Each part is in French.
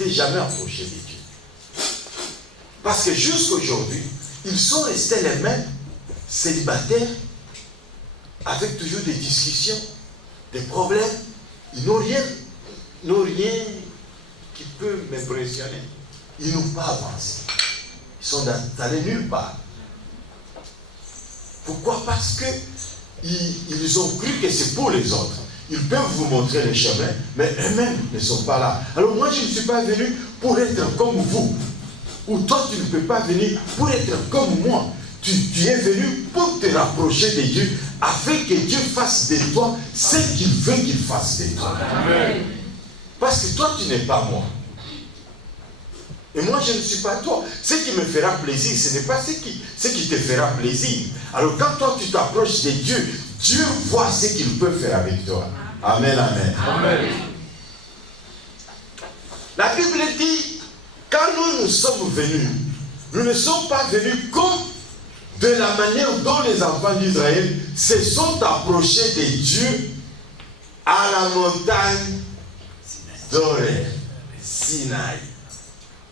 s'étaient jamais approchés de Dieu. Parce que jusqu'aujourd'hui, ils sont restés les mêmes, célibataires, avec toujours des discussions, des problèmes. Ils n'ont rien qui peut m'impressionner. Ils n'ont pas avancé. Ils sont allés nulle part. Pourquoi? Parce que ils ont cru que c'est pour les autres. Ils peuvent vous montrer le chemin, mais eux-mêmes ne sont pas là. Alors moi, je ne suis pas venu pour être comme vous. Ou toi, tu ne peux pas venir pour être comme moi. Tu es venu pour te rapprocher de Dieu, afin que Dieu fasse de toi ce qu'il veut qu'il fasse de toi. Amen. Parce que toi, tu n'es pas moi. Et moi, je ne suis pas toi. Ce qui me fera plaisir, ce n'est pas ce qui te fera plaisir. Alors quand toi, tu t'approches de Dieu, Dieu voit ce qu'il peut faire avec toi. Amen, amen. Amen. La Bible dit, quand nous sommes venus, nous ne sommes pas venus comme de la manière dont les enfants d'Israël se sont approchés de Dieu à la montagne d'Oreb, Sinaï.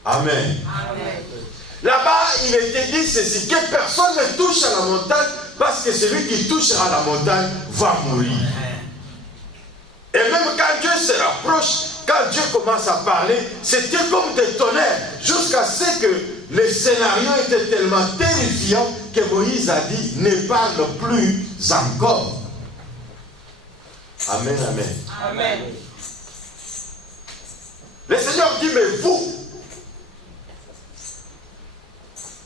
Amen. Amen. Là-bas, il était dit ceci, que personne ne touche à la montagne, parce que celui qui touche à la montagne va mourir. Et même quand Dieu se rapproche, quand Dieu commence à parler, c'était comme des tonnerres, jusqu'à ce que le scénario était tellement terrifiant que Moïse a dit, ne parle plus encore. Amen, amen. Amen. Le Seigneur dit, mais vous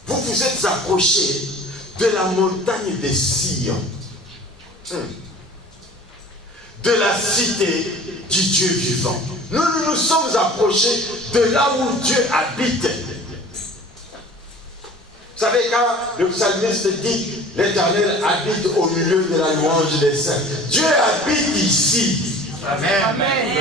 vous êtes approchés de la montagne de Sion, de la cité du Dieu vivant. Nous nous sommes approchés de là où Dieu habite. Vous savez, quand le psalmiste dit, l'Éternel habite au milieu de la louange des saints. Dieu habite ici. Amen. Amen.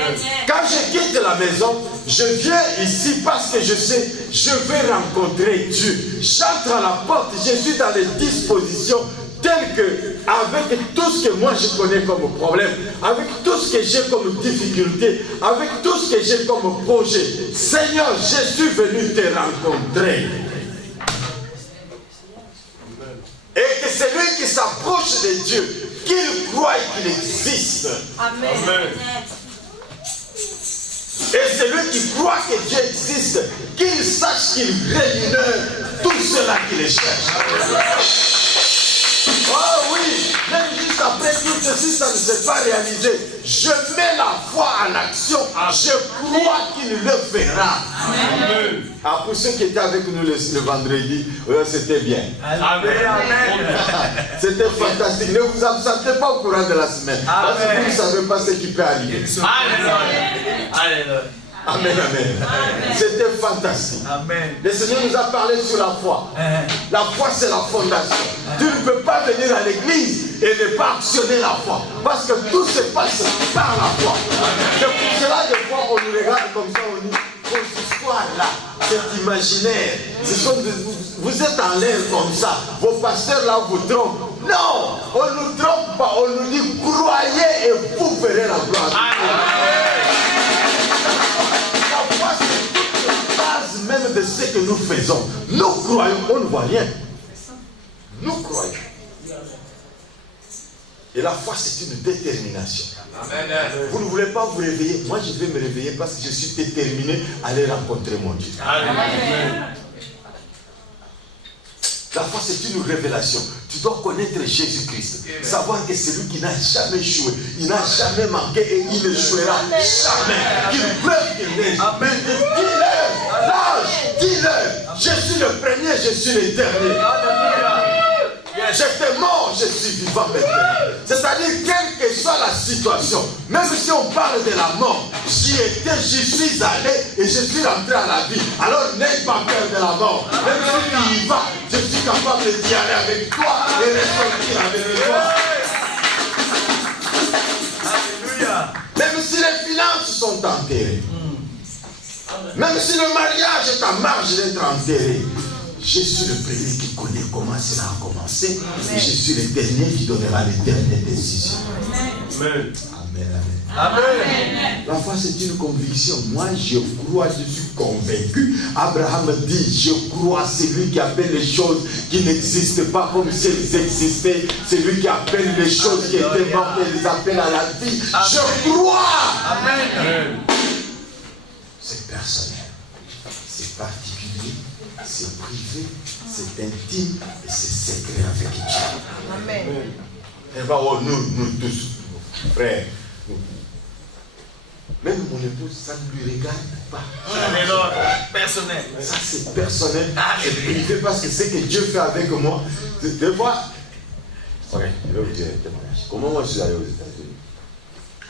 Quand je quitte la maison, je viens ici parce que je sais, je vais rencontrer Dieu. J'entre à la porte, je suis dans les dispositions telles que, avec tout ce que moi je connais comme problème, avec tout ce que j'ai comme difficulté, avec tout ce que j'ai comme projet, Seigneur, je suis venu te rencontrer. Et que celui qui s'approche de Dieu, qu'il croie qu'il existe. Amen. Amen. Et celui qui croit que Dieu existe, qu'il sache qu'il rémunère tous ceux-là qui le cherchent. Oh oui, même juste après tout ceci, ça ne s'est pas réalisé. Je mets la foi en action. Je crois qu'il le fera. Amen. Ah, pour ceux qui étaient avec nous le vendredi, c'était bien. Amen. C'était fantastique. Ne vous absentez pas au courant de la semaine. Parce que vous ne savez pas ce qui peut arriver. Alléluia. Amen, amen. C'était fantastique. Amen. Le Seigneur nous a parlé sur la foi. La foi, c'est la fondation. Tu ne peux pas venir à l'église et ne pas actionner la foi. Parce que tout se passe par la foi. C'est pour cela, des fois, on nous regarde comme ça, on dit, cette histoire-là, c'est imaginaire. Vous êtes en l'air comme ça. Vos pasteurs là vous trompent. Non, on ne nous trompe pas. On nous dit, croyez et vous verrez la gloire. Même de ce que nous faisons, nous croyons, on ne voit rien. Nous croyons. Et la foi, c'est une détermination. Amen. Vous ne voulez pas vous réveiller. Moi, je vais me réveiller parce que je suis déterminé à aller rencontrer mon Dieu. Amen. La foi, c'est une révélation. Tu dois connaître Jésus-Christ. Savoir que c'est lui qui n'a jamais échoué. Il n'a jamais manqué et il n'échouera jamais. Qu'il pleuve, qu'il neige. Amen. Dis-le. L'âge, dis-le. Je suis le premier, je suis le dernier. J'étais mort, je suis vivant maintenant. C'est-à-dire, quelle que soit la situation, même si on parle de la mort, j'y suis allé et je suis rentré à la vie. Alors n'aie pas peur de la mort. Même si tu y vas, je suis capable d'y aller avec toi et ressortir avec toi. Alléluia. Même si les finances sont enterrées, même si le mariage est en marge d'être enterré, je suis le premier qui connaît comment cela a commencé. Et je suis le dernier qui donnera les dernières décisions. Amen. Amen. Amen. Amen. La foi, c'est une conviction. Moi, je crois, je suis convaincu. Abraham dit, je crois, c'est lui qui appelle les choses qui n'existent pas comme si elles existaient. C'est lui qui appelle les choses qui étaient mortes et les appelle à la vie. Je crois. Amen. C'est personnel. C'est particulier. C'est privé. C'est intime. Et c'est secret avec Dieu. Amen. Et bien, nous tous, frères, même mon épouse, ça ne lui regarde pas. Personnel. Ça, c'est personnel. C'est privé parce que ce que Dieu fait avec moi, des fois. Ok, je vais vous dire un témoignage. Comment moi je suis allé aux États-Unis?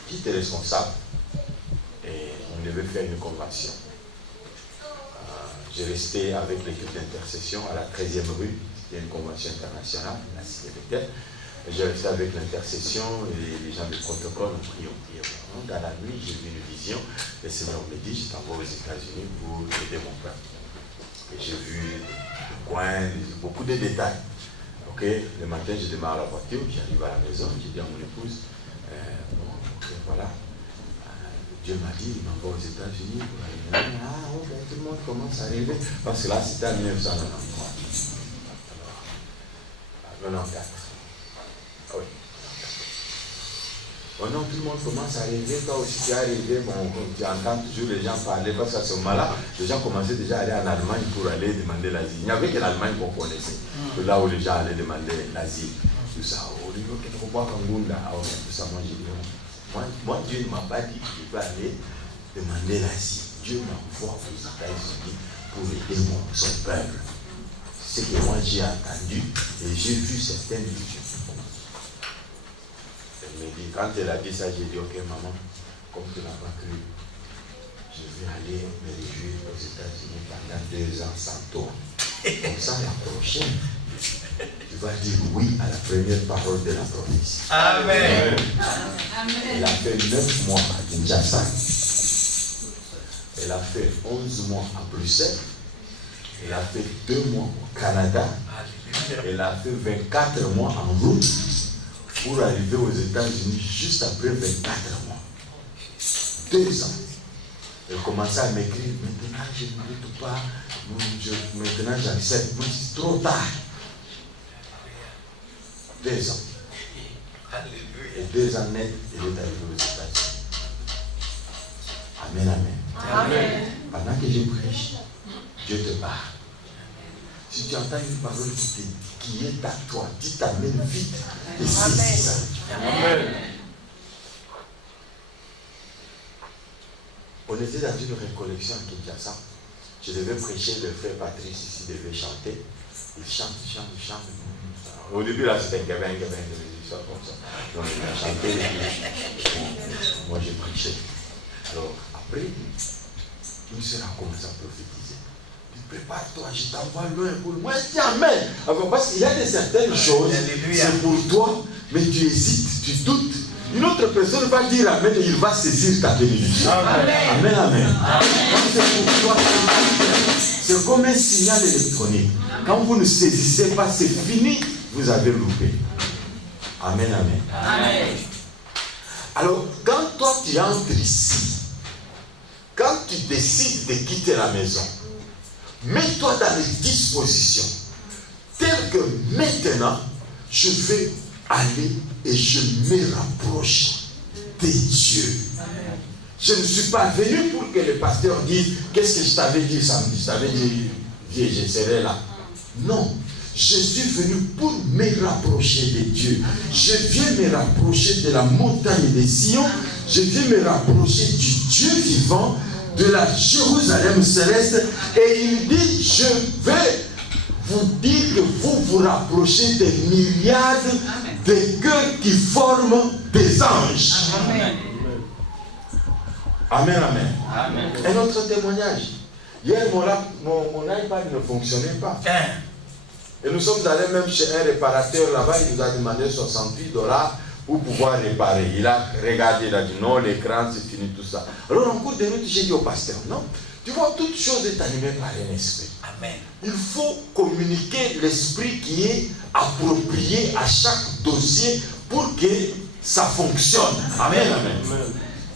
J'étais responsable et on devait faire une convention. J'ai resté avec l'équipe d'intercession à la 13e rue. C'était une convention internationale, la cité de terre. J'ai resté avec l'intercession et les gens du protocole ont prié. Dans la nuit, j'ai vu une vision. Le Seigneur me dit, je t'envoie aux États-Unis pour aider mon peuple. Et j'ai vu le coin, beaucoup de détails. Ok, le matin, je démarre la voiture, j'arrive à la maison, j'ai dit à mon épouse, voilà, Dieu m'a dit, il m'envoie aux États-Unis pour aller. Ah, ok, tout le monde commence à arriver. Parce que là, c'était en 1993. Alors, 94. Ah oui. Oh non, tout le monde commence à arriver, toi aussi tu es arrivé, bon, tu entends toujours les gens parler, parce qu'à ce moment-là, les gens commençaient déjà à aller en Allemagne pour aller demander l'asile. Il n'y avait que l'Allemagne qu'on connaissait, là où les gens allaient demander l'asile. Tout ça, au niveau de Kangunda, tout ça, moi j'ai dit, moi Dieu ne m'a pas dit que je peux aller demander l'asile. Dieu m'envoie aux États-Unis pour aider son peuple. C'est ce que moi j'ai entendu et j'ai vu certaines visions. Elle me dit, quand elle a dit ça, j'ai dit, ok maman, comme tu n'as pas cru, je vais aller me réjouir aux États-Unis pendant 2 ans sans toi. Comme ça, la prochaine, tu vas dire oui à la première parole de la prophétie. Amen. Elle a fait 9 mois à Kinshasa. Elle a fait 11 mois à Bruxelles. Elle a fait 2 mois au Canada. Elle a fait 24 mois en route pour arriver aux États-Unis juste après 24 mois. 2 ans. Elle commençait à m'écrire, maintenant je ne doute pas, maintenant j'accepte, mais c'est trop tard. 2 ans. Et 2 ans net, elle est arrivée aux États-Unis. Amen, amen. Amen. Pendant que je prêche, Dieu te parle. Si tu entends une parole qui est à toi, tu t'amènes vite et saisis ça. Amen. On était dans une récollection à Kinshasa. Je devais prêcher, le frère Patrice ici devait chanter. Il chante. Au début, là, c'était un gabin, des histoires comme ça. Donc, il a chanté. Moi, j'ai prêché. Alors, après, une sœur a commencé à prophétiser. Prépare-toi, je t'envoie loin pour moi. Je dis amen. Parce qu'il y a certaines choses, c'est pour toi, mais tu hésites, tu doutes. Une autre personne va dire amen et il va saisir ta bénédiction. Amen, amen. C'est pour toi, c'est comme un signal électronique. Quand vous ne saisissez pas, c'est fini, vous avez loupé. Amen, amen. Amen. Alors, quand toi tu entres ici, quand tu décides de quitter la maison, mets-toi dans les dispositions telles que maintenant je vais aller et je me rapproche de Dieu. Je ne suis pas venu pour que le pasteur dise qu'est-ce que je t'avais dit samedi. Je t'avais dit, viens, je serai là. Non, je suis venu pour me rapprocher de Dieu. Je viens me rapprocher de la montagne de Sion. Je viens me rapprocher du Dieu vivant, de la Jérusalem céleste, et il dit, je vais vous dire que vous vous rapprochez des myriades de cœurs qui forment des anges. Amen. Amen, amen. Amen. Un autre témoignage. Hier, mon iPad ne fonctionnait pas. Et nous sommes allés même chez un réparateur là-bas, il nous a demandé $68 pour pouvoir réparer. Il a regardé, il a dit non, l'écran c'est fini, tout ça. Alors en cours de route, j'ai dit au pasteur, non, tu vois, toute chose est animée par un esprit. Amen. Il faut communiquer l'esprit qui est approprié à chaque dossier pour que ça fonctionne. Amen, amen.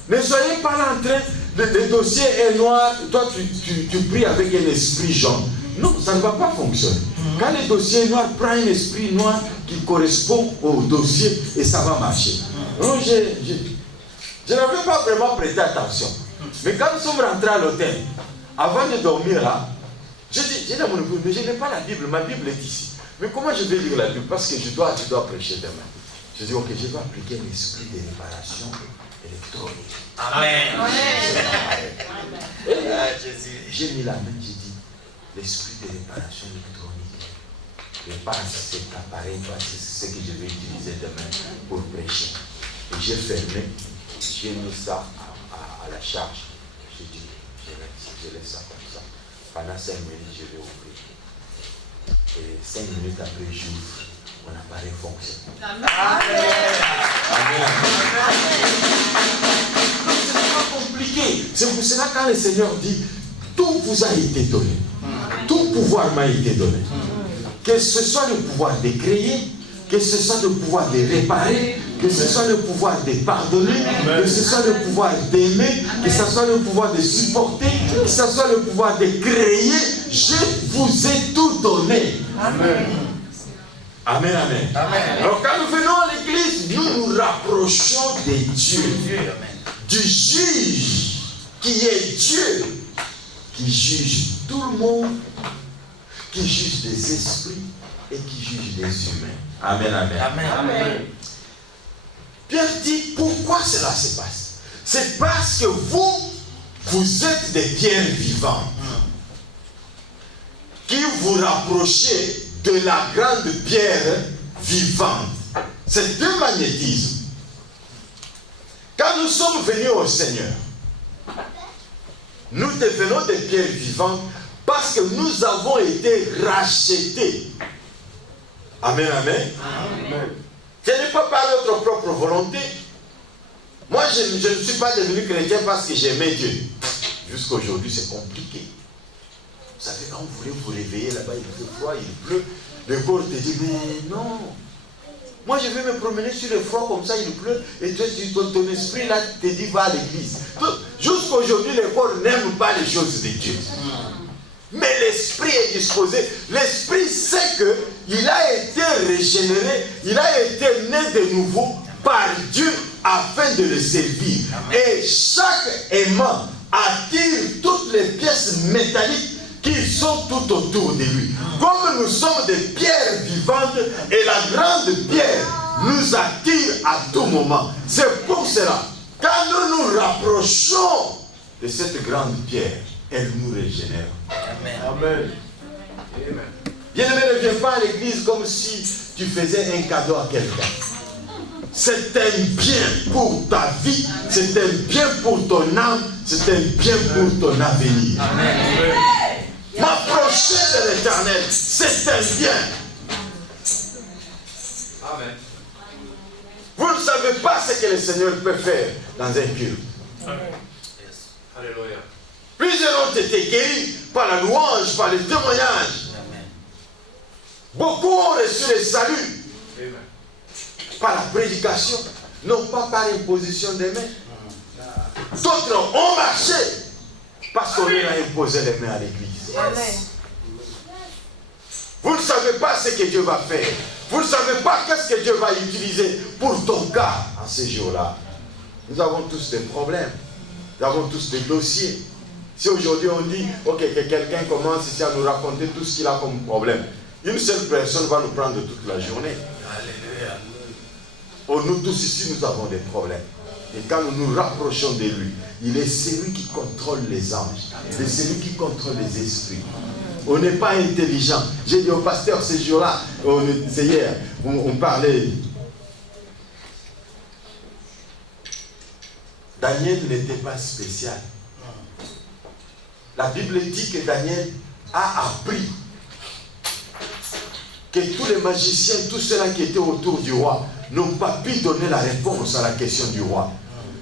Ne soyez pas là en train, le dossier est noir, toi tu pries avec un esprit jaune. Non, ça ne va pas fonctionner. Quand le dossier est noir, prends un esprit noir qui correspond au dossier et ça va marcher. Donc, je n'avais pas vraiment prêté attention. Mais quand nous sommes rentrés à l'hôtel, avant de dormir là, j'ai dit à mon épouse, mais je n'ai pas la Bible, ma Bible est ici. Mais comment je vais lire la Bible? Parce que je dois prêcher demain. Je dis, ok, je vais appliquer l'esprit de réparation électronique. Amen. J'ai mis la main, j'ai dit, l'esprit de réparation électronique. Répare cet appareil, c'est ce que je vais utiliser demain pour prêcher. Et j'ai fermé, j'ai mis ça à la charge. J'ai dit, je laisse ça comme ça. Pendant 5 minutes, je vais ouvrir. Et 5 minutes après, j'ouvre. Mon appareil fonctionne. Amen. Amen. Ce n'est pas compliqué. C'est pour cela quand le Seigneur dit, tout vous a été donné. Tout pouvoir m'a été donné. Que ce soit le pouvoir de créer, que ce soit le pouvoir de réparer, que ce soit le pouvoir de pardonner, que ce soit le pouvoir d'aimer, que ce soit le pouvoir de supporter, que ce soit le pouvoir de créer, je vous ai tout donné. Amen. Amen, amen. Amen. Alors quand nous venons à l'église, nous nous rapprochons de Dieu, du juge qui est Dieu, qui juge tout le monde, qui juge les esprits et qui juge les humains. Amen, amen. Amen. Amen. Pierre dit, pourquoi cela se passe? C'est parce que vous êtes des pierres vivantes qui vous rapprochez de la grande pierre vivante. C'est deux magnétismes. Quand nous sommes venus au Seigneur, nous devenons des pierres vivantes parce que nous avons été rachetés. Amen, amen. Amen. Ce n'est pas par notre propre volonté. Moi, je ne suis pas devenu chrétien parce que j'aimais Dieu. Jusqu'à aujourd'hui, c'est compliqué. Vous savez, quand vous voulez vous réveiller là-bas, il fait froid, il pleut. Le corps te dit, mais non. Moi, je vais me promener sur le froid comme ça, il pleut. Et toi, ton esprit là te dit, va à l'église. Jusqu'à aujourd'hui, le corps n'aime pas les choses de Dieu. Mais l'esprit est disposé. L'esprit sait qu'il a été régénéré, il a été né de nouveau par Dieu afin de le servir. Et chaque aimant attire toutes les pièces métalliques qui sont tout autour de lui. Comme nous sommes des pierres vivantes et la grande pierre nous attire à tout moment. C'est pour cela, quand nous nous rapprochons de cette grande pierre, elle nous régénère. Amen. Amen. Bien-aimé, ne viens pas à l'église comme si tu faisais un cadeau à quelqu'un. C'est un bien pour ta vie, c'est un bien pour ton âme, c'est un bien pour ton avenir. Amen. M'approcher de l'Éternel, c'est un bien. Amen. Vous ne savez pas ce que le Seigneur peut faire dans un culte. Amen. Alléluia. Plusieurs ont été guéris par la louange, par les témoignages. Amen. Beaucoup ont reçu le salut. Amen. Par la prédication, non pas par imposition des mains. D'autres ont marché parce qu'on leur a imposé les mains à l'église. Amen. Vous ne savez pas ce que Dieu va faire. Vous ne savez pas qu'est-ce que Dieu va utiliser pour ton cas en ces jours-là. Nous avons tous des problèmes. Nous avons tous des dossiers. Si aujourd'hui on dit, ok, que quelqu'un commence ici à nous raconter tout ce qu'il a comme problème, une seule personne va nous prendre toute la journée. Alléluia. Oh, nous tous ici, nous avons des problèmes. Et quand nous nous rapprochons de lui, il est celui qui contrôle les anges. C'est celui qui contrôle les esprits. On n'est pas intelligent. J'ai dit au pasteur ces jours-là, c'est hier, on parlait. Daniel n'était pas spécial. La Bible dit que Daniel a appris que tous les magiciens, tous ceux-là qui étaient autour du roi, n'ont pas pu donner la réponse à la question du roi.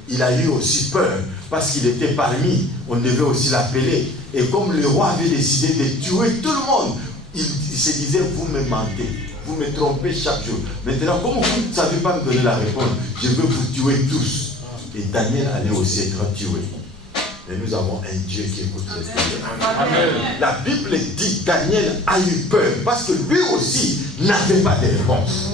Il a eu aussi peur, parce qu'il était parmi, on devait aussi l'appeler. Et comme le roi avait décidé de tuer tout le monde, il se disait, vous me mentez, vous me trompez chaque jour. Maintenant, comme vous ne savez pas me donner la réponse, je veux vous tuer tous. Et Daniel allait aussi être tué. Mais nous avons un Dieu qui écoute les prières. La Bible dit Daniel a eu peur parce que lui aussi n'avait pas de réponse.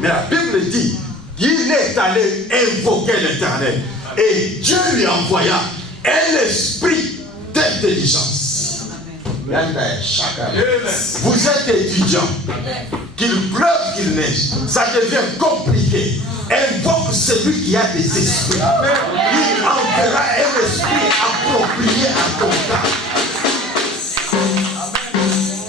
Mais la Bible dit il est allé invoquer l'Éternel et Dieu lui envoya un esprit d'intelligence. Vous êtes étudiant, qu'il pleuve, qu'il neige, ça devient compliqué. Invoque celui qui a des esprits. Il enverra un esprit approprié à ton cas.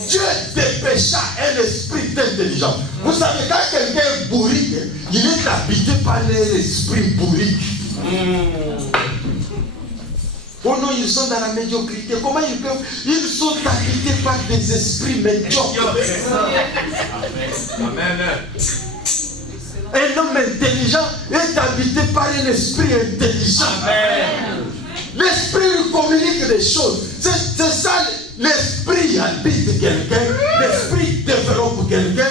Dieu dépêcha un esprit d'intelligence. Vous savez, quand quelqu'un est bourrique, il est habité par l'esprit bourrique. Oh non, ils sont dans la médiocrité. Comment ils peuvent? Ils sont habités par des esprits médiocres. Amen. Un homme intelligent est habité par un esprit intelligent. Amen. L'esprit lui communique des choses. C'est ça, l'esprit habite quelqu'un. L'esprit développe quelqu'un.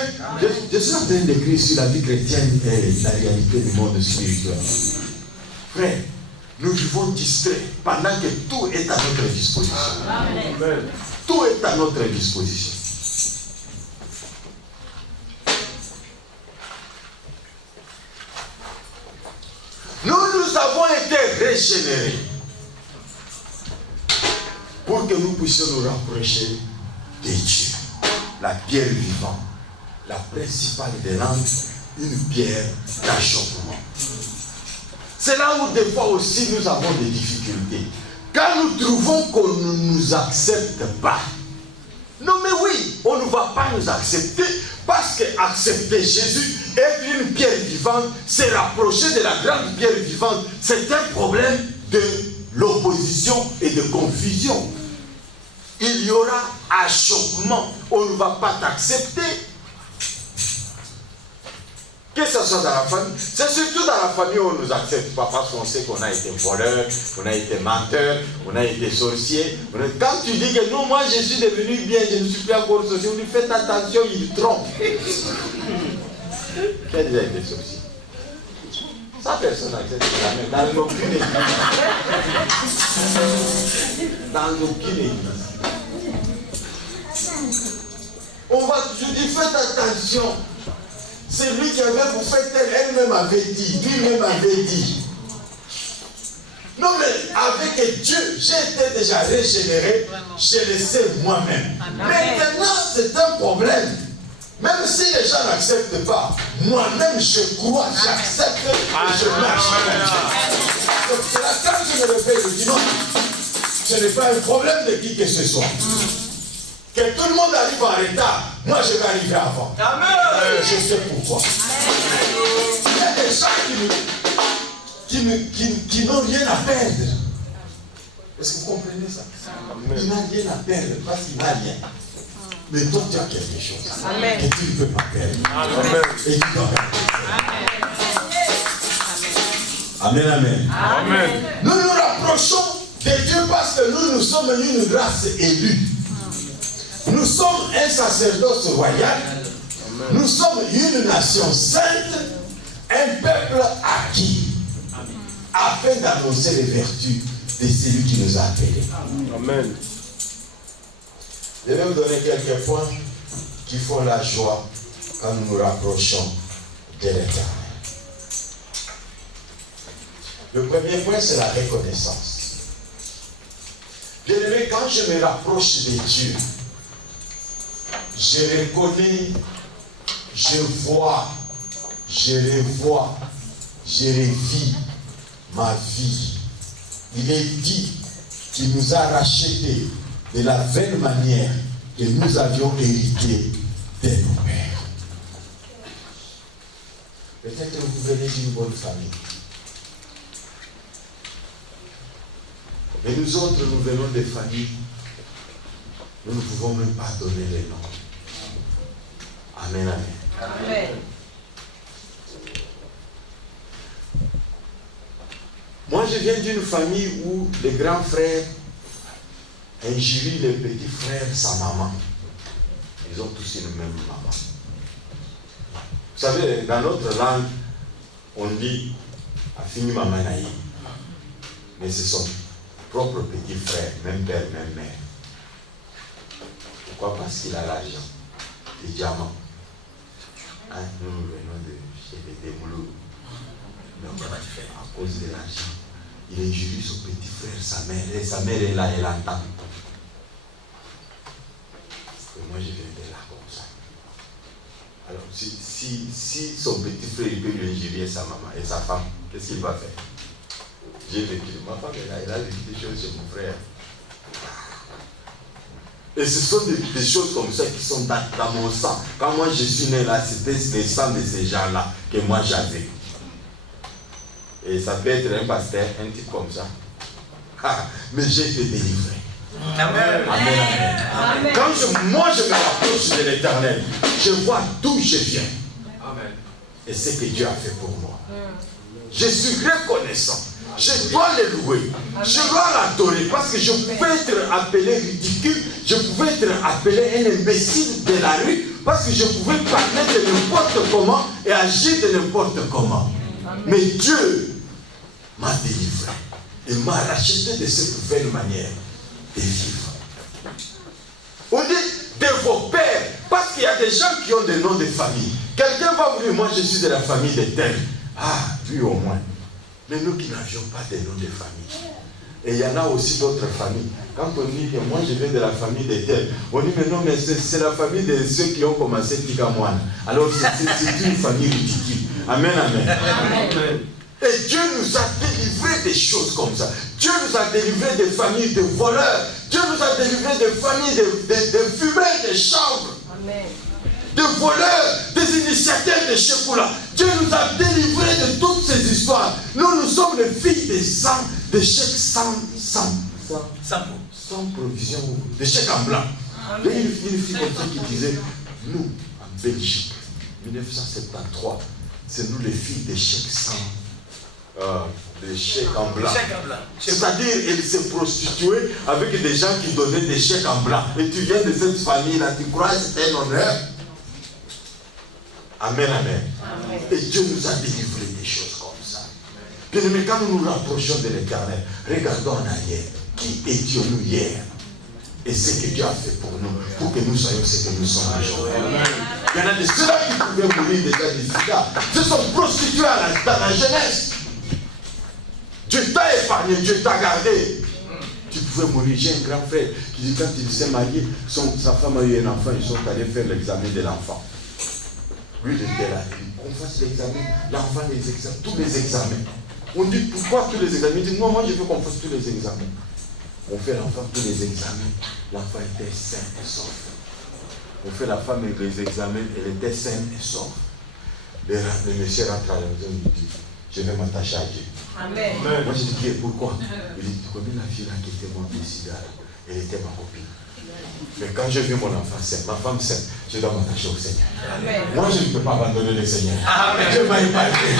Je suis en train d'écrire sur la vie chrétienne et la réalité du monde spirituel. Frère, nous vivons distraits pendant que tout est à notre disposition. Amen. Tout est à notre disposition. Nous avons été régénérés pour que nous puissions nous rapprocher de Dieu. La pierre vivante, la principale des langues, une pierre d'achoppement. C'est là où des fois aussi nous avons des difficultés. Quand nous trouvons qu'on ne nous accepte pas. Non mais oui, on ne va pas nous accepter parce qu'accepter Jésus, être une pierre vivante, se rapprocher de la grande pierre vivante, c'est un problème de l'opposition et de confusion. Il y aura achoppement, on ne va pas t'accepter. Que ce soit dans la famille, c'est surtout dans la famille où on ne nous accepte pas parce qu'on sait qu'on a été voleur, qu'on a été menteur, qu'on a été sorcier. Quand tu dis que non, moi je suis devenu bien, je ne suis plus encore sorcier, on lui fait attention, il trompe. Qui a déjà été sorcier? Ça, personne n'accepte jamais. Dans aucune église. Dans aucune église. On va toujours dire, faites attention. C'est lui qui avait bouffé tel, elle-même avait dit, lui-même avait dit. Non mais avec Dieu, j'ai été déjà régénéré, je le sais moi-même. Maintenant, c'est un problème. Même si les gens n'acceptent pas, moi-même je crois, j'accepte et je marche. Donc c'est là quand je me réveille, je dis non, ce n'est pas un problème de qui que ce soit. Que tout le monde arrive en retard, moi je vais arriver avant. Amen. Je sais pourquoi. Il y a des gens qui n'ont rien à perdre. Est-ce que vous comprenez ça? Il n'a rien à perdre parce qu'il n'a rien. Mais toi tu as quelque chose. Amen. Et tu ne peux pas perdre. Amen. Et tu dois perdre. Amen, amen. Amen. Nous nous rapprochons de Dieu parce que nous sommes une race élue. Nous sommes un sacerdoce royal. Nous sommes une nation sainte, un peuple acquis, afin d'annoncer les vertus de celui qui nous a appelés. Amen. Je vais vous donner quelques points qui font la joie quand nous nous rapprochons de l'Éternel. Le premier point, c'est la reconnaissance. Bien-aimé, quand je me rapproche de Dieu, je reconnais, je vois, je revois, je revis ma vie. Il est dit qu'il nous a rachetés de la même manière que nous avions hérité de nos pères. Peut-être que vous venez d'une bonne famille. Mais nous autres, nous venons des familles. Nous ne pouvons même pas donner les noms. Amen, amen. Amen. Moi, je viens d'une famille où les grands frères injurient les petits frères, sa maman. Ils ont tous une même maman. Vous savez, dans notre langue, on dit Afini Mamanaï. Mais c'est son propre petit frère, même père, même mère. Pourquoi? Parce qu'il a l'argent, des diamants. Hein? Nous venons de chez les démoulots. Donc, à cause de l'argent, il injurie son petit frère, sa mère. Et sa mère est là, elle entend. Et moi, je viens de là comme ça. Alors, si son petit frère il peut lui injurier sa maman et sa femme, qu'est-ce qu'il va faire? J'ai vécu. Ma femme est là, elle a vécu des choses chez mon frère. Et ce sont des choses comme ça qui sont dans mon sang. Quand moi je suis né là, c'était le sang de ces gens-là que moi j'avais. Et ça peut être un pasteur, un type comme ça. Mais j'ai été délivré. Amen. Amen. Amen. Quand moi je me rapproche de l'Éternel, je vois d'où je viens. Amen. Et ce que Dieu a fait pour moi. Je suis reconnaissant. Je dois le louer. Je dois l'adorer parce que je pouvais être appelé ridicule. Je pouvais être appelé un imbécile de la rue parce que je pouvais parler de n'importe comment et agir de n'importe comment. Mais Dieu m'a délivré. Il m'a racheté de cette nouvelle manière de vivre. On dit de vos pères, parce qu'il y a des gens qui ont des noms de famille. Quelqu'un va vous dire, moi je suis de la famille de tel. Ah, lui au moins. Mais nous qui n'avions pas de noms de famille. Et il y en a aussi d'autres familles. Quand on dit que moi je viens de la famille de tel, on dit mais non, mais c'est la famille de ceux qui ont commencé Tikamouane. Alors c'est une famille ridicule. Amen, amen. Amen. Et Dieu nous a délivré des choses comme ça. Dieu nous a délivré des familles de voleurs. Dieu nous a délivré des familles de fumeurs, de chambres. Amen. De voleurs, des initiateurs de Shekoula. Dieu nous a délivrés de toutes ces histoires. Nous sommes les filles des sang, de chèques sans provision, de chèques en blanc. Il y a une fille comme ça qui disait, nous, en Belgique, 1973, c'est nous les filles des chèques des chèques en blanc. C'est-à-dire, elle s'est prostituée avec des gens qui donnaient des chèques en blanc. Et tu viens de cette famille-là, tu crois que c'est un honneur? Amen, amen, amen. Et Dieu nous a délivré des choses comme ça. Bien aimé, quand nous nous rapprochons de l'Éternel, regardons en arrière. Qui étions-nous hier? Et ce que Dieu a fait pour nous, pour que nous soyons ce que nous sommes aujourd'hui. Il y en a de ceux-là qui pouvaient mourir déjà du sida, se sont prostitués dans la jeunesse. Dieu t'a épargné, Dieu t'a gardé. Tu pouvais mourir. J'ai un grand frère qui dit quand il s'est marié, sa femme a eu un enfant, ils sont allés faire l'examen de l'enfant. Lui, il était là, il dit qu'on fasse l'examen, l'enfant, les examens, tous les examens. On dit pourquoi tous les examens? Il dit non, moi je veux qu'on fasse tous les examens. On fait l'enfant tous les examens, l'enfant était sain et sauf. On fait la femme avec les examens, elle était saine et sauf. Le monsieur rentre à la maison, il dit je vais m'attacher à Dieu. Amen. Moi je dis pourquoi? Il dit combien la fille là qui était morte de sida, elle était ma copine. Mais quand je vis mon enfant sain, ma femme saine, je dois m'attacher au Seigneur. Amen. Moi je ne peux pas abandonner le Seigneur. Amen. Dieu m'a épargné.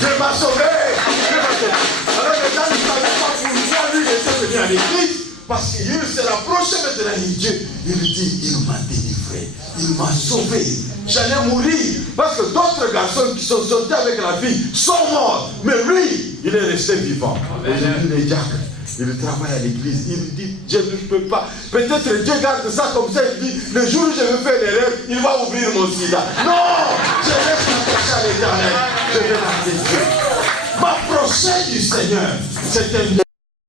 Dieu m'a sauvé. Alors les gens ne savaient pas pourquoi lui était venu à l'église. Parce qu'il s'est rapproché maintenant de Dieu. Il dit, il m'a délivré. Il m'a sauvé. J'allais mourir. Parce que d'autres garçons qui sont sortis avec la vie sont morts. Mais lui, il est resté vivant. Aujourd'hui, il est diacre. Il travaille à l'église. Il dit, je ne peux pas. Peut-être Dieu garde ça comme ça. Il dit, le jour où je vais faire des rêves, il va ouvrir mon sida. Non! Je reste attaché à l'Éternel. Je vais m'approcher du Seigneur. C'est un